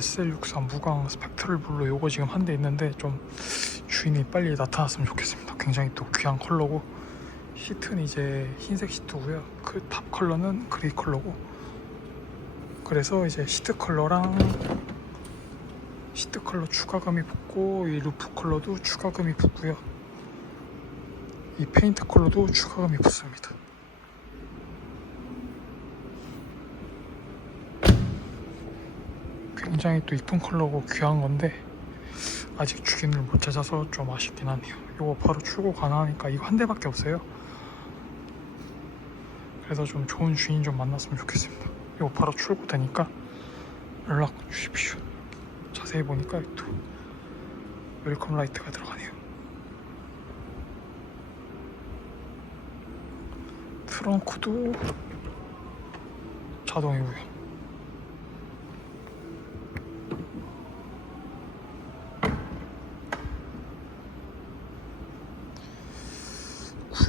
SL63 무광 스펙트럴 블루 요거 지금 한 대 있는데 좀 주인이 빨리 나타났으면 좋겠습니다. 굉장히 또 귀한 컬러고 시트는 이제 흰색 시트고요. 그 탑 컬러는 그레이 컬러고 그래서 이제 시트 컬러랑 시트 컬러 추가금이 붙고 이 루프 컬러도 추가금이 붙고요. 이 페인트 컬러도 추가금이 붙습니다. 굉장히 또 이쁜 컬러고 귀한 건데 아직 주인을 못 찾아서 좀 아쉽긴 하네요. 이거 바로 출고 가능하니까 이거 한 대밖에 없어요. 그래서 좀 좋은 주인 좀 만났으면 좋겠습니다. 이거 바로 출고 되니까 연락 주십시오. 자세히 보니까 또 웰컴 라이트가 들어가네요. 트렁크도 자동이고요.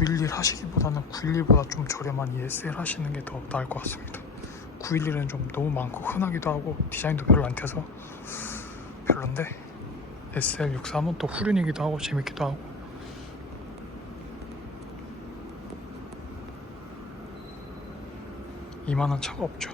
(911) 하시기보다는 (911보다) 좀 저렴한 ESL 하시는 게 더 나을 것 같습니다. (911은) 좀 너무 많고 흔하기도 하고 디자인도 별로 안 튀어서 별론데 SL63은 또 후륜이기도 하고 재밌기도 하고. 이만한 차가 없죠